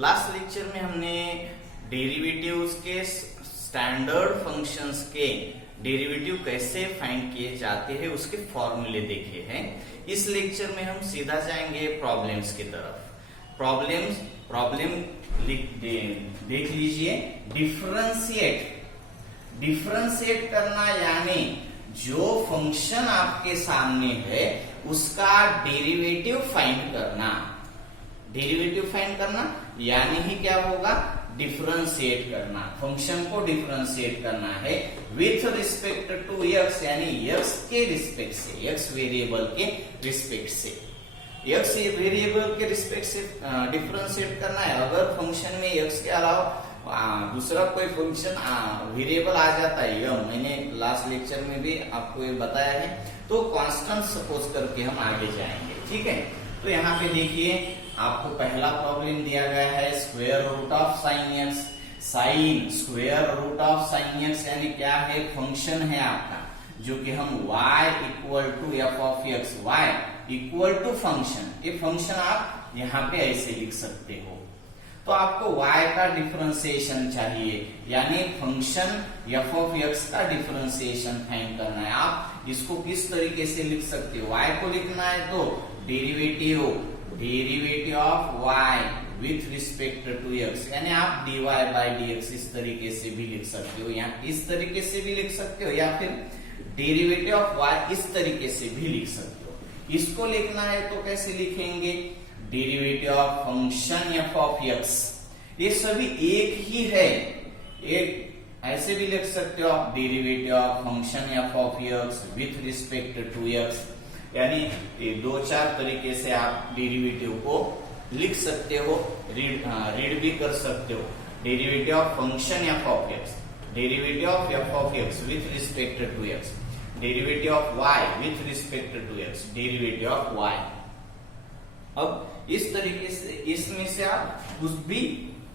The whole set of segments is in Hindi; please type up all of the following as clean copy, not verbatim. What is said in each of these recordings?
लास्ट लेक्चर में हमने डेरिवेटिव्स के स्टैंडर्ड फंक्शंस के डेरिवेटिव कैसे फाइंड किए जाते हैं उसके फॉर्मूले देखे हैं। इस लेक्चर में हम सीधा जाएंगे प्रॉब्लम्स की तरफ। प्रॉब्लम देख लीजिए। डिफरेंशिएट करना यानी जो फंक्शन आपके सामने है उसका डेरिवेटिव फाइंड करना यानी ही क्या होगा, डिफरेंशिएट करना। फंक्शन को डिफरेंशिएट करना है विथ रिस्पेक्ट टू एक्स, यानी एक्स के रिस्पेक्ट से, एक्स वेरिएबल के रिस्पेक्ट से, एक्स वेरिएबल के रिस्पेक्ट से डिफरेंशिएट करना है। अगर फंक्शन में एक्स के अलावा दूसरा कोई फंक्शन वेरिएबल आ जाता है, यह मैंने लास्ट लेक्चर में भी आपको ये बताया है, तो कांस्टेंट सपोज करके हम आगे जाएंगे। ठीक है, तो यहाँ पे देखिए आपको पहला प्रॉब्लम दिया गया है square root of sine x. Sine square root of sine x यानी क्या है, फंक्शन है आपका जो कि हम y equal to f of x, y equal to function. ये फंक्शन आप यहाँ पे ऐसे लिख सकते हो। तो आपको y का डिफरेंशिएशन चाहिए, यानी फंक्शन एफ ऑफ एक्स का डिफरेंशिएशन फाइंड करना है। आप इसको किस तरीके से लिख सकते हो, y को लिखना है तो derivative of y with respect to x, यानी आप dy बाई dx इस तरीके से भी लिख सकते हो, या इस तरीके से भी लिख सकते हो, या फिर डेरिवेटिव ऑफ y इस तरीके से भी लिख सकते हो। इसको लिखना है तो कैसे लिखेंगे, derivative of function f of x. ये सभी एक ही है, एक ऐसे भी लिख सकते हो आप, derivative of function f of x with respect to x, यानी ये दो चार तरीके से आप डेरिवेटिव को लिख सकते हो, रीड भी कर सकते हो। Derivative of function f of x, derivative of f of x with respect to x, derivative of y with respect to x, derivative of y. अब इस तरीके से इसमें से आप कुछ भी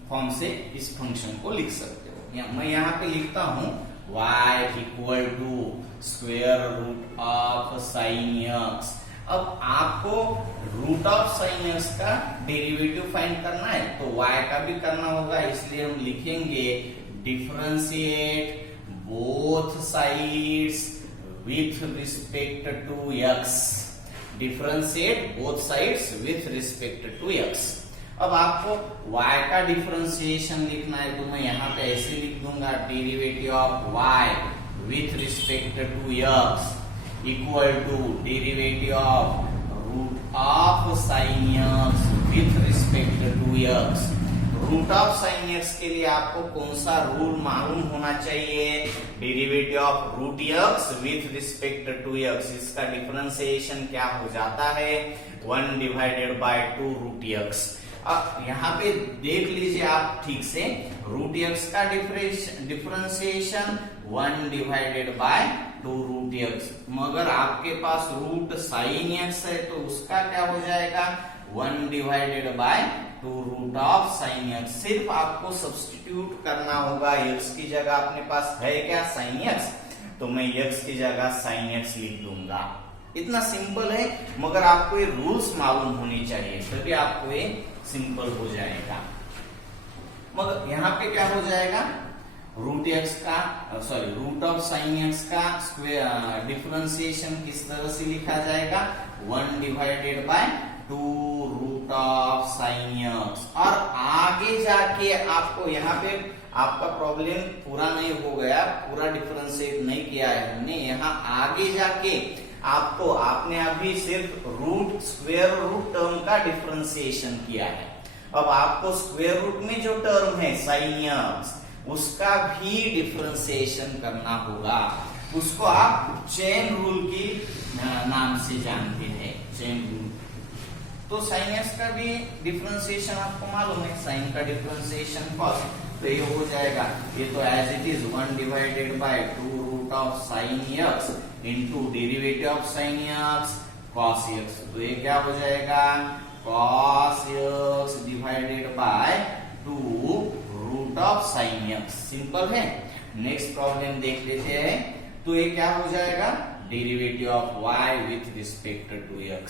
फॉर्म से इस फंक्शन को लिख सकते हो। मैं यहाँ पे लिखता हूं y equal to square root of sine x. अब आपको रूट ऑफ साइन एक्स का डेरिवेटिव फाइंड करना है तो y का भी करना होगा, इसलिए हम लिखेंगे differentiate both sides with respect to x। Differentiate both sides with respect to x। अब आपको y का डिफरेंशिएशन लिखना है तो मैं यहाँ पे ऐसे लिख दूंगा, derivative of y with respect to x equal to derivative of root of sine x with respect to x। Root of sine x के लिए आपको कौन सा रूल मालूम होना चाहिए, derivative of root x with respect to x। इसका डिफरेंशिएशन क्या हो जाता है, 1 डिवाइडेड बाय 2 रूट x। अब यहाँ पे देख लीजिए आप ठीक से, रूट x का differentiation 1 divided by 2 root x, मगर आपके पास रूट साइन x है तो उसका क्या हो जाएगा, 1 divided by 2 root of sine x। सिर्फ आपको सब्स्टिट्यूट करना होगा, x की जगह अपने पास है क्या, साइन x, तो मैं x की जगह साइन x लिख दूंगा। इतना सिंपल है, मगर आपको ये रूल्स मालूम होनी चाहिए तभी आपको ये सिंपल हो जाएगा। मगर यहाँ पे क्या हो जाएगा, रूट ऑफ साइन एक्स का स्क्वायर डिफरेंशिएशन किस तरह से लिखा जाएगा, 1 divided by 2 root of sine x. और आगे जाके आपको यहाँ पे आपका प्रॉब्लम पूरा नहीं हो गया, पूरा डिफरेंशिएट नहीं किया है हमने। यहाँ आगे जाके आपको, आपने अभी सिर्फ स्क्वायर रूट टर्म का डिफरेंशिएशन किया है। अब आपको स्क्वायर रूट में जो टर्म है साइन एक्स उसका भी डिफरेंशिएशन करना होगा। उसको आप चेन रूल की नाम से जानते हैं, चेन रूल। तो साइन एक्स का भी डिफरेंशिएशन आपको मालूम है, साइन का डिफरेंशिएशन फर्स्ट, तो ये हो जाएगा, ये तो as it is 1 divided by 2 root of sine x into derivative of sine x cos x. तो ये क्या हो जाएगा, cos x divided by 2 root of sine x. Simple है। नेक्स्ट प्रॉब्लम देख लेते हैं। तो ये क्या हो जाएगा, derivative of y with respect to x।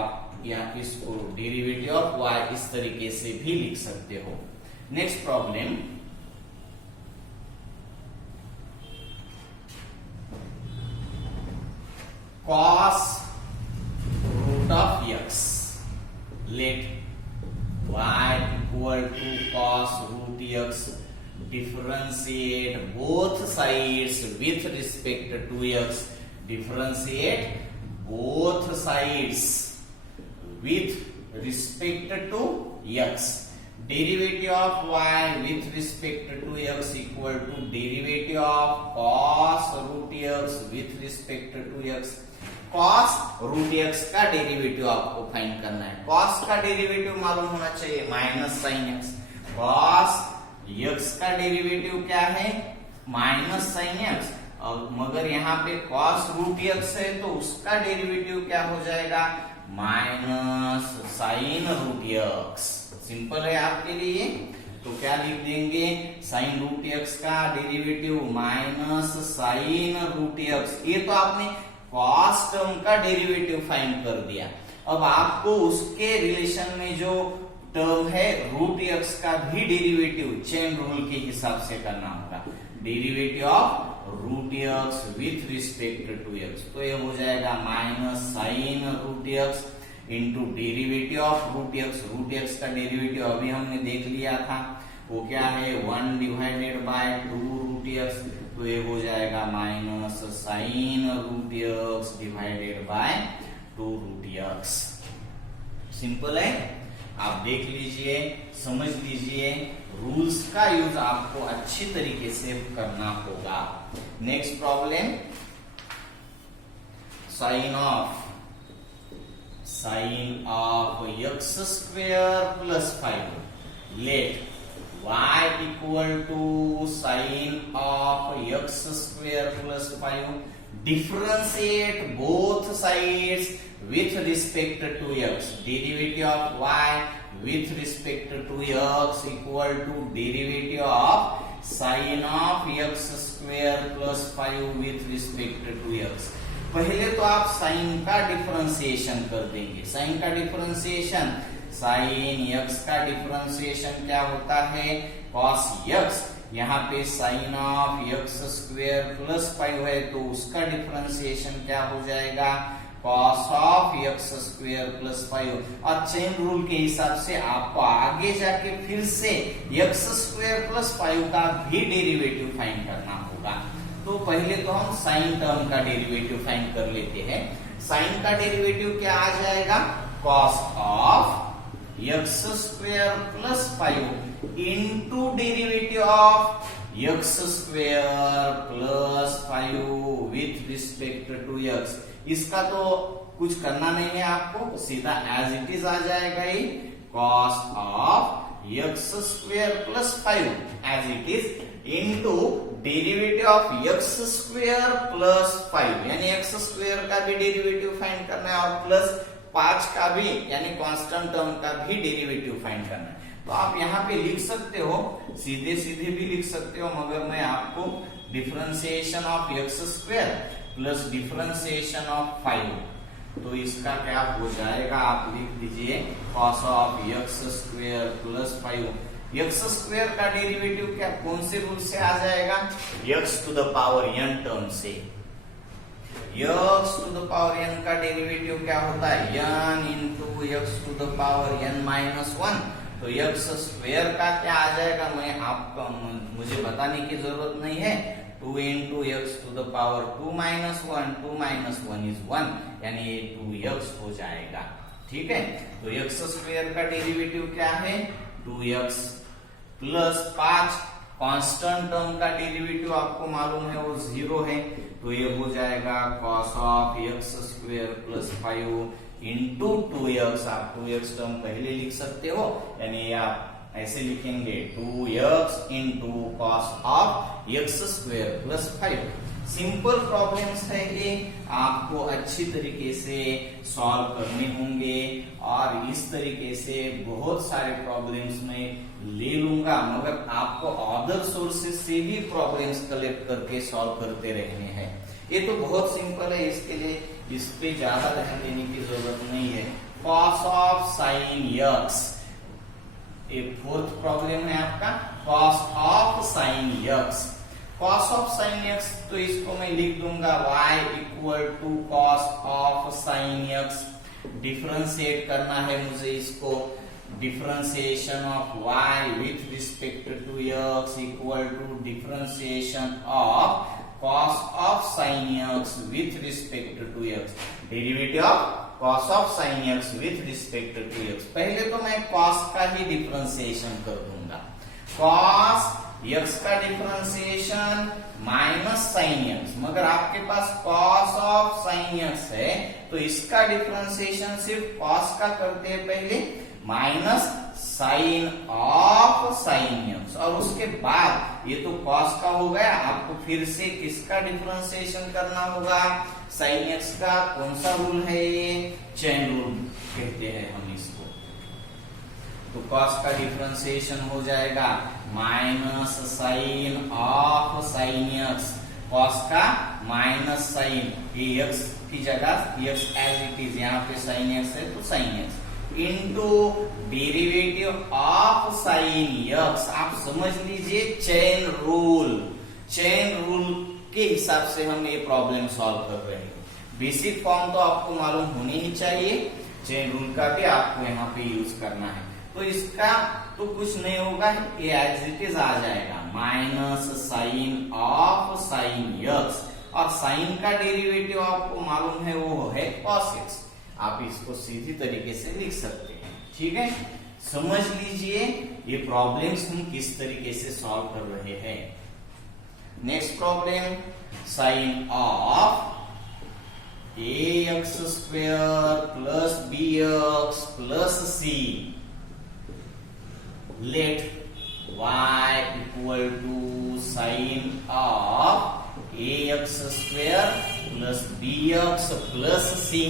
आप यहाँ इसको डेरिवेटिव ऑफ y इस तरीके से भी लिख सकते हो। Next problem, cos root of x, let y equal to cos root x, differentiate both sides with respect to x, differentiate both sides with respect to x, derivative of y with respect to x equal to derivative of cos root x with respect to x। cos root x का डेरिवेटिव आपको फाइंड करना है। cos का डेरिवेटिव मालूम होना चाहिए minus sine x। cos x का डेरिवेटिव क्या है? Minus sine x। और मगर यहाँ पे cos रूट x है तो उसका डेरिवेटिव क्या हो जाएगा? Minus sine root x। Simple है आपके लिए, तो क्या लिख देंगे? साइन रूट x का derivative minus sine root x। ये तो आपने कॉस टर्म का डेरिवेटिव फाइंड कर दिया। अब आपको उसके रिलेशन में जो टर्म है रूट एक्स का भी डेरिवेटिव चेन रूल के हिसाब से करना होगा। Derivative of root x with respect to x, तो ये हो जाएगा minus sine root x into derivative of root x. Root x का डेरिवेटिव अभी हमने देख लिया था, वो क्या है? 1 डिवाइडेड बाय 2 रूट एक्स, तो ये हो जाएगा minus sine root x divided by 2 root x. Simple है, आप देख लीजिए, समझ लीजिए, रूल्स का यूज आपको अच्छी तरीके से करना होगा। Next problem, sine of x square plus 5, let y equal to sin of x square plus 5, differentiate both sides with respect to x, derivative of y with respect to x equal to derivative of sin of x square plus 5 with respect to x। पहले तो आप साइन का डिफरेंशिएशन कर देंगे। साइन का डिफरेंशिएशन, साइन x का डिफरेंशिएशन क्या होता है? cos x। यहाँ पे sine of x square plus 5 है तो उसका डिफरेंशिएशन क्या हो जाएगा? cos of x square plus 5। और चेन रूल के हिसाब से आपको आगे जाके फिर से x स्क्वेयर प्लस 5 का भी डेरिवेटिव फाइंड करना होगा। तो पहले तो हम साइन टर्म का डेरिवेटिव फाइंड कर लेते हैं। साइन का डेरिवेटिव क्या आ जाएगा? cos of x square plus 5 into derivative of x square plus 5 with respect to x। इसका तो कुछ करना नहीं है आपको, सीधा एज इट इज आ जाएगा ही। cos of x square plus 5 as it is into derivative of x square plus 5, यानी x स्क्वेयर का भी डेरिवेटिव फाइंड करना है और प्लस 5 का भी यानी कांस्टेंट टर्म का भी डेरिवेटिव फाइंड करना है। तो आप यहाँ पे लिख सकते हो, सीधे सीधे भी लिख सकते हो, मगर मैं आपको differentiation of x square plus differentiation of 5, तो इसका क्या हो जाएगा? आप लिख दीजिए cos of x square plus 5। x square का डेरिवेटिव क्या कौन से रूल से आ जाएगा? x to the power n term से। x to the power n का डेरिवेटिव क्या होता है? n into x to the power n minus 1। तो x स्क्वेयर का क्या आ जाएगा? मैं आपको मुझे बताने की जरूरत नहीं है। 2 into x to the power 2 minus 1, 2 minus 1 is 1, यानी ये 2x हो जाएगा। ठीक है, तो x स्क्वेयर का डेरिवेटिव क्या है? 2x प्लस 5, कांस्टेंट टर्म का डेरिवेटिव आपको मालूम है वो 0 है, तो ये हो जाएगा cos of x square plus 5 into 2x। आप 2x टर्म पहले लिख सकते हो, यानी आप ऐसे लिखेंगे 2x into cos of x square plus 5। Simple problems है ये, आपको अच्छी तरीके से सॉल्व करने होंगे और इस तरीके से बहुत सारे प्रॉब्लम्स में ले लूंगा, मगर आपको अदर सोर्सेज से भी प्रॉब्लम्स कलेक्ट करके सॉल्व करते रहने हैं। ये तो बहुत सिंपल है, इसके लिए इस पे ज्यादा ध्यान देने की जरूरत नहीं है। कॉस ऑफ साइन यक्स, एक फोर्थ प्रॉब्लम है आपका, cos of sine x. Cos of sine x, तो इसको मैं लिख दूंगा y equal to cos of sine x. Differentiate करना है मुझे इसको, differentiation of y with respect to x equal to differentiation of cos of sin x with respect to x, derivative of cos of sin x with respect to x। पहले तो मैं cos का ही डिफरेंशिएशन कर दूंगा, cos x का डिफरेंशिएशन माइनस sin x, मगर आपके पास cos of sin x है तो इसका डिफरेंशिएशन सिर्फ cos का करते हैं पहले, minus sine of sine x, और उसके बाद ये तो कॉस का हो गया, आपको फिर से किसका डिफरेंशिएशन करना होगा, साइन एक्स का। कौन सा रूल है ये, चेन रूल कहते हैं हम इसको। तो कॉस का डिफरेंशिएशन हो जाएगा minus sine of sine x, cos का माइनस साइन, ये एक्स की जगह एक्स एज इट इज, यहाँ पे साइन एक्स है तो sign x, into derivative of sine x. आप समझ लीजिए चेन रूल, चेन रूल के हिसाब से हम ये प्रॉब्लम सॉल्व कर रहे हैं। बेसिक फॉर्म तो आपको मालूम होनी ही चाहिए, चेन रूल का भी आपको यहाँ पे यूज करना है। तो इसका तो कुछ नहीं होगा, ये एज इट इज आ जाएगा, minus sine of sine x, और साइन का डेरिवेटिव आपको मालूम है वो है कॉस एक्स। आप इसको सीधी तरीके से लिख सकते हैं, ठीक है। समझ लीजिए ये प्रॉब्लम्स हम किस तरीके से सॉल्व कर रहे हैं। Next problem, sine of ax square plus bx plus c, let y equal to sine of ax square plus bx plus c,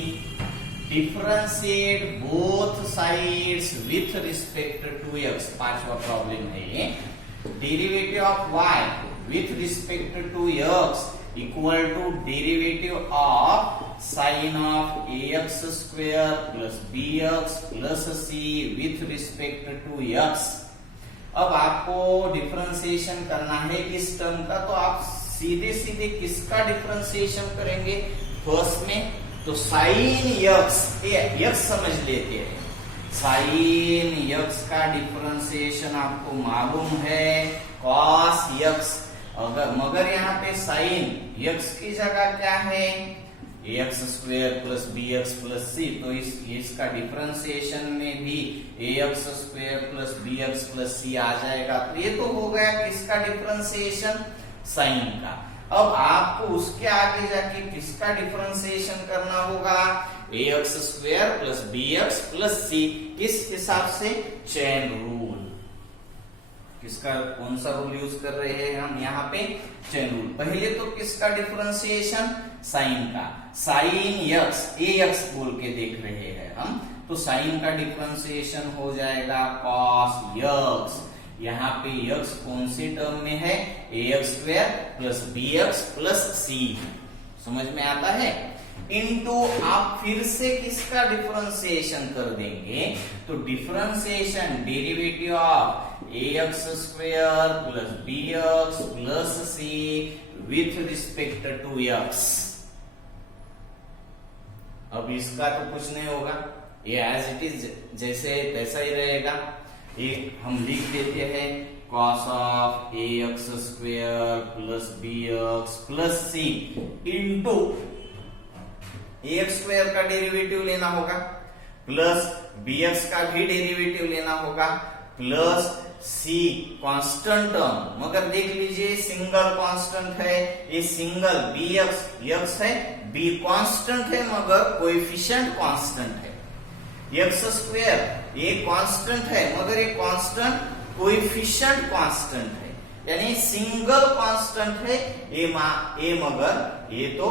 differentiate both sides with respect to x। पांचवा प्रॉब्लम है ये, derivative of y with respect to x equal to derivative of sine of ax square plus bx plus c with respect to x। अब आपको डिफरेंशिएशन करना है इस टर्म का, तो आप सीधे सीधे किसका डिफरेंशिएशन करेंगे, फर्स्ट में तो साइन यक्स, यक्स समझ लेते हैं, साइन यक्स का डिफरेंशिएशन आपको मालूम है कॉस यक्स, अगर मगर यहाँ पे साइन यक्स की जगह क्या है, X square plus B x plus C, तो इसका डिफरेंशिएशन में भी X square plus B x plus C आ जाएगा। तो ये तो हो गया किसका डिफरेंशिएशन, साइन का। अब आपको उसके आगे जाके किसका डिफरेंशिएशन करना होगा, X square plus B x plus C, किस हिसाब से, चेन रूल। किसका, कौन सा रूल यूज कर रहे हैं हम यहाँ पे, चेन रूल। पहले तो किसका डिफरेंशिएशन, साइन का, साइन यक्स, ए यक्स बोल के देख रहे हैं हम, तो साइन का डिफरेंशिएशन हो जाएगा कॉस यक्स। यहाँ पे यक्स कौन सी टर्म में है, A x square plus B x plus C, समझ में आता है। इनटू आप फिर से किसका डिफरेंशिएशन कर देंगे, तो differentiation derivative of a x square plus B x plus c with respect to x. अब इसका तो कुछ नहीं होगा, ये एज इट इज जैसे तैसा ही रहेगा। ये हम लिख देते हैं cos of a x square plus B x plus c into a x square का डेरिवेटिव लेना होगा, प्लस बी एक्स का भी डेरिवेटिव लेना होगा, प्लस सी कांस्टेंट टर्म, मगर देख लीजिए सिंगल कांस्टेंट है, ये सिंगल बी एक्स है, बी कांस्टेंट है मगर कोएफिशिएंट कांस्टेंट है, एक्स स्क्वायर ये कांस्टेंट है मगर ये कांस्टेंट कोएफिशिएंट कांस्टेंट है, यानी सिंगल कांस्टेंट है ए मगर ये तो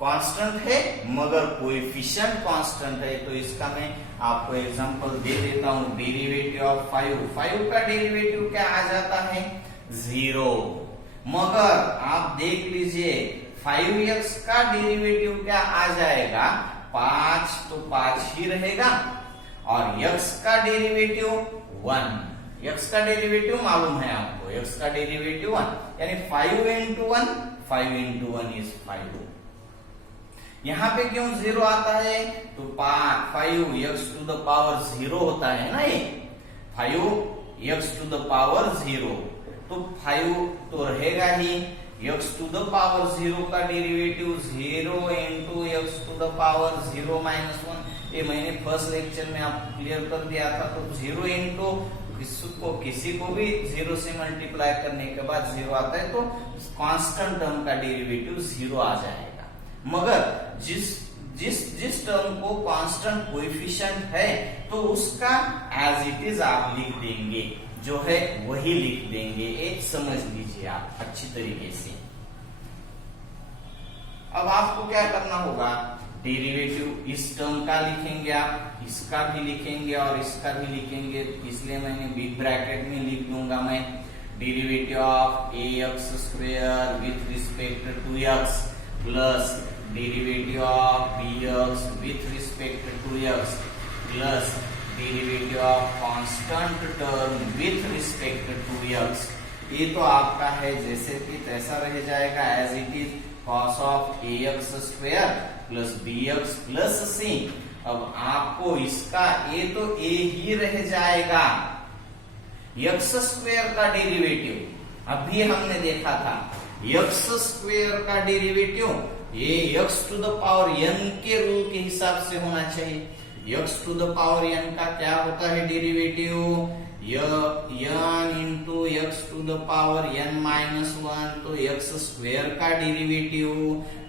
कांस्टेंट है मगर कोएफिशिएंट कांस्टेंट है। तो इसका मैं आपको एग्जांपल दे देता हूं। डेरिवेटिव ऑफ 5 का डेरिवेटिव क्या आ जाता है 0। मगर आप देख लीजिए 5x का डेरिवेटिव क्या आ जाएगा 5, तो 5 ही रहेगा और x का डेरिवेटिव 1। x का डेरिवेटिव मालूम है आपको, x का डेरिवेटिव 1 यानी 5 into 1 is 5। यहां पे क्यों 0 आता है तो 5x to the power 0 होता है ना, ये 5x to the power 0 तो 5 तो रहेगा ही। x to the power 0 का derivative 0 into x to the power 0 minus 1, ये मैंने फर्स्ट लेक्चर में आपको क्लियर कर दिया था। तो 0 into किसी को भी 0 से मल्टीप्लाई करने के बाद 0 आता है तो कांस्टेंट टर्म का डेरिवेटिव 0 आ जाएगा। मगर जिस टर्म को कांस्टेंट कोएफिशिएंट है तो उसका एज इट इज आप लिख देंगे, जो है वही लिख देंगे। एक समझ लीजिए आप अच्छी तरीके से। अब आपको क्या करना होगा, डेरिवेटिव इस टर्म का लिखेंगे आप, इसका भी लिखेंगे और इसका भी लिखेंगे, इसलिए मैंने बिग ब्रैकेट में लिख दूंगा मैं derivative of ax² with respect to x plus derivative of bx with respect to x plus derivative of constant term with respect to x। ये तो आपका है जैसे कि तैसा रह जाएगा as it is cos of ax² plus bx plus c। अब आपको इसका a तो a ही रह जाएगा, x² का डेरिवेटिव अभी हमने देखा था, x² का डेरिवेटिव ये x to the power n के रूल के हिसाब से होना चाहिए। x to the power n का क्या होता है derivative, n into x to the power n minus 1, तो x² का derivative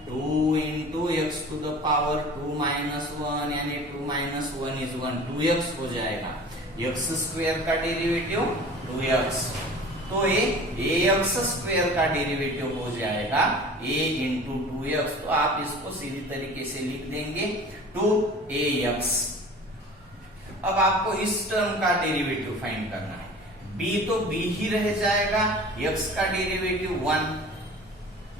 2 into x to the power 2 minus 1 यानी 2 माइनस 1 इज 1, 2x हो जाएगा। x² का डेरिवेटिव 2x, तो ये ax² का डेरिवेटिव हो जाएगा a इंटू 2x। तो आप इसको सीधी तरीके से लिख देंगे 2ax। अब आपको इस टर्म का डेरिवेटिव फाइंड करना है, b तो b ही रह जाएगा, x का डेरिवेटिव 1,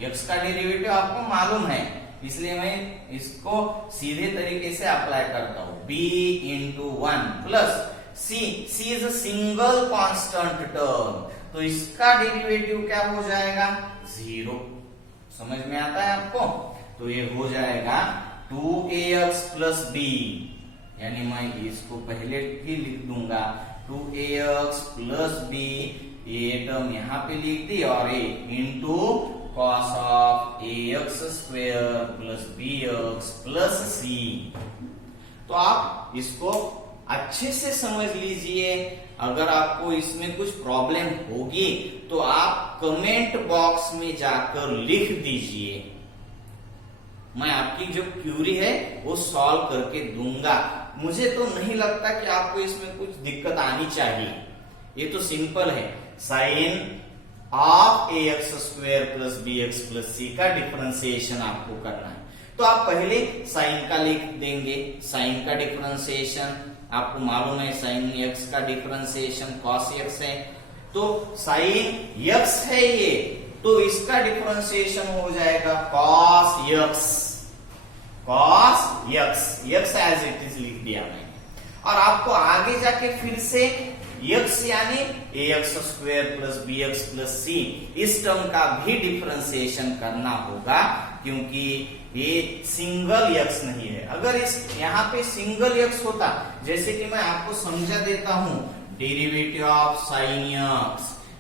x का डेरिवेटिव आपको मालूम है इसलिए मैं इसको सीधे तरीके से अप्लाई करता हूं, b into 1 plus c is a single constant term, तो इसका डेरिवेटिव क्या हो जाएगा 0। समझ में आता है आपको, तो ये हो जाएगा 2ax प्लस b, यानी मैं इसको पहले ही लिख दूंगा 2ax प्लस b, ये टर्म यहाँ पे लिख दी और ये into cos of ax² plus bx plus c। तो आप इसको अच्छे से समझ लीजिए। अगर आपको इसमें कुछ प्रॉब्लम होगी तो आप कमेंट बॉक्स में जाकर लिख दीजिए, मैं आपकी जो क्यूरी है वो सॉल्व करके दूंगा। मुझे तो नहीं लगता कि आपको इसमें कुछ दिक्कत आनी चाहिए, ये तो सिंपल है। Sine of ax² plus bx plus c का डिफरेंशिएशन आपको करना है, तो आप पहले साइन का लिख देंगे। साइन का डिफरेंशिएशन आपको मालूम है, साइन x का डिफरेंशिएशन cos x है, तो साइन x है ये, तो इसका डिफरेंशिएशन हो जाएगा cos x, x as it is लिख दिया मैंने। और आपको आगे जाके फिर से x यानी ax² plus bx plus c इस टर्म का भी डिफरेंशिएशन करना होगा, क्योंकि ये सिंगल x नहीं है। अगर इस यहाँ पे सिंगल x होता, जैसे कि मैं आपको समझा देता हूं, डेरिवेटिव ऑफ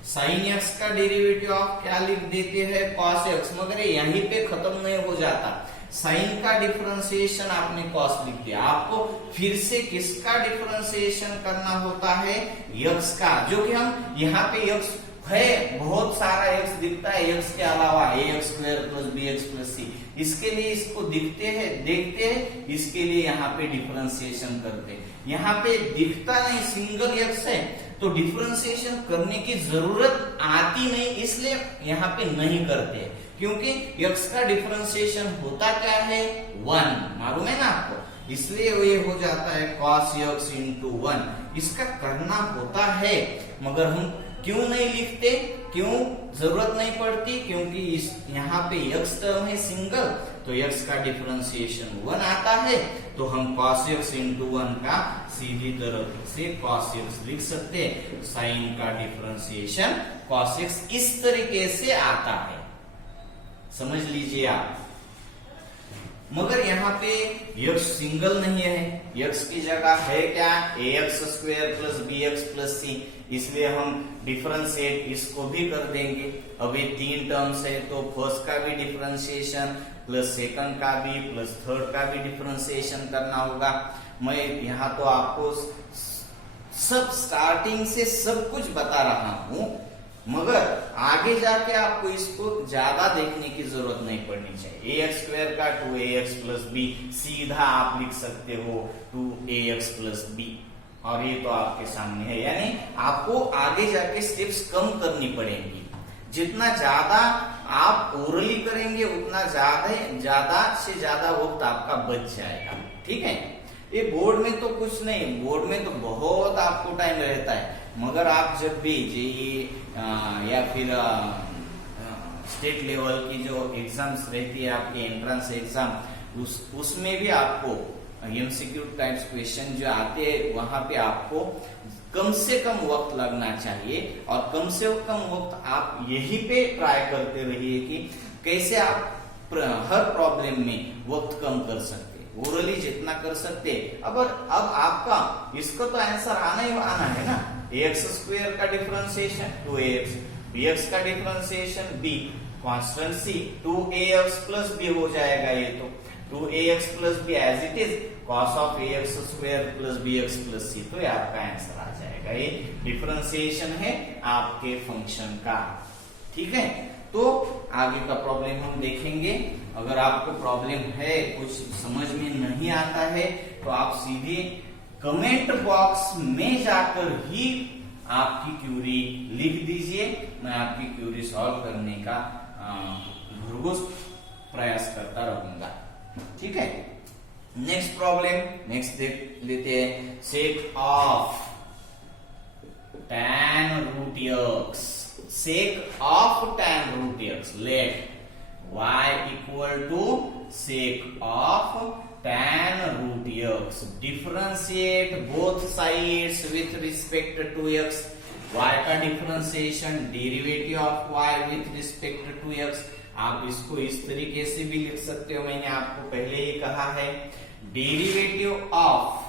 साइन x का डेरिवेटिव आप क्या लिख देते हैं cos x, मगर यहीं पे खत्म नहीं हो जाता। साइन का डिफरेंशिएशन आपने cos लिख दिया, आपको फिर से किसका डिफरेंशिएशन करना होता है x का, जो कि हम यहाँ पे x है, बहुत सारा x दिखता है, x के अलावा ax² plus bx plus c, इसके लिए इसको देखते हैं, इसके लिए यहाँ पे डिफरेंशिएशन करते हैं। यहाँ पे दिखता नहीं, सिंगल x है, तो डिफरेंशिएशन करने की जरूरत आती नहीं, इसलिए यहाँ पे नहीं करते, क्योंकि x का डिफरेंशिएशन होता क्या है 1, मालूम है ना आपको, इसलिए ये हो जाता है cos x into 1। इसका करना होता है मगर हम क्यों नहीं लिखते, क्यों जरूरत नहीं पड़ती, क्योंकि इस यहाँ पे x टर्म है सिंगल, तो x का डिफरेंशिएशन 1 आता है, तो हम cos x into 1 का सीधी तरह से cos x लिख सकते हैं। साइन का डिफरेंशिएशन cos x इस तरीके से आता है, समझ लीजिए आप। मगर यहाँ पे x सिंगल नहीं है, x की जगह है क्या ax square plus bx plus c, इसलिए हम डिफरेंशिएट इसको भी कर देंगे। अभी 3 टर्म्स है तो फर्स्ट का भी डिफरेंशिएशन प्लस सेकंड का भी प्लस थर्ड का भी डिफरेंशिएशन करना होगा। मैं यहाँ तो आपको सब स्टार्टिंग से सब कुछ बता रहा हूँ, मगर आगे जाके आपको इसको ज्यादा देखने की जरूरत नहीं पड़नी चाहिए। ax स्क्वायर का 2ax प्लस b सीधा आप लिख सकते हो 2ax प्लस b, और ये तो आपके सामने है, यानी आपको आगे जाके स्टेप्स कम करनी पड़ेंगी। जितना ज्यादा आप ओरली करेंगे उतना ज्यादा से ज्यादा वक्त आपका बच जाएगा, ठीक है। ये बोर्ड में तो कुछ नहीं, बोर्ड में तो बहुत आपको टाइम रहता है, मगर आप जब भी जेईई या फिर स्टेट लेवल की जो एग्जाम्स रहती है आपकी एंट्रेंस एग्जाम, उसमें भी आपको एमसीक्यू टाइप्स क्वेश्चन जो आते हैं वहां पे आपको कम से कम वक्त लगना चाहिए, और कम से कम वक्त आप यही पे ट्राई करते रहिए कि कैसे आप हर प्रॉब्लम में वक्त कम कर सकते, ओरली जितना कर सकते। अब आपका इसको तो आंसर आना ही आना है ना, ax स्क्वायर का डिफरेंशिएशन 2ax, bx का differentiation b, constant c 2ax plus b हो जाएगा, ये तो 2ax plus b as it is cos of ax square plus bx plus c, तो ये आपका आंसर आ जाएगा। ये डिफरेंशिएशन है आपके फंक्शन का, ठीक है। तो आगे का प्रॉब्लम हम देखेंगे। अगर आपको प्रॉब्लम है, कुछ समझ में नहीं आता है, तो आप सीधे कमेंट बॉक्स में जाकर ही आपकी क्यूरी लिख दीजिए, मैं आपकी क्यूरी सॉल्व करने का भरपूर प्रयास करता रहूंगा, ठीक है। नेक्स्ट प्रॉब्लम, नेक्स्ट देख लेते हैं। Sake of tan root x, sec of tan root x, let y equal to sec of tan root x, differentiate both sides with respect to x, y का differentiation derivative of y with respect to x, आप इसको इस तरीके से भी लिख सकते हो, मैंने आपको पहले ही कहा है, derivative of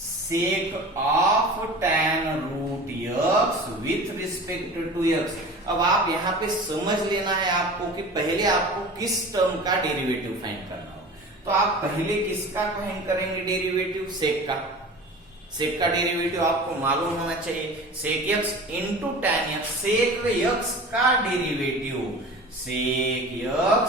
sec of tan root x with respect to x। अब आप यहाँ पे समझ लेना है आपको कि पहले आपको किस टर्म का डेरिवेटिव फाइंड करना हो, तो आप पहले किसका फाइंड करेंगे डेरिवेटिव, सेक का। सेक का डेरिवेटिव आपको मालूम होना चाहिए, सेक x इंटू tan x, सेक x का डेरिवेटिव सेक x